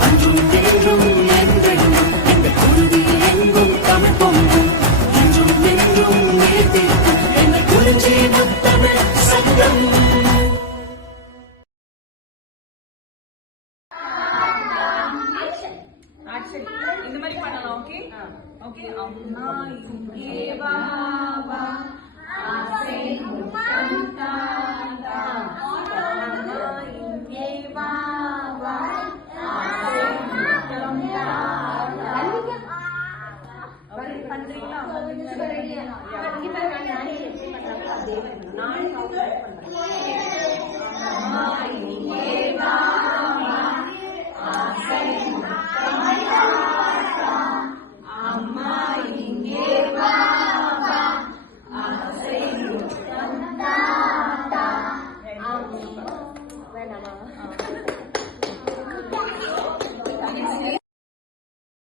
அன்றும் இன்றும் என்றென்றும் எங்கள் குருதி எங்கும் தமிழ் பொங்கும் இன்றும் என்றும் நீர்த்திக்கும் எங்கள் குறிஞ்சி முத்தமிழ் சங்கம். இந்த மாதிரி பண்ணலாம். Okay okay. அம்மா இங்கே வா வா ஆசை முத்தம் தாதா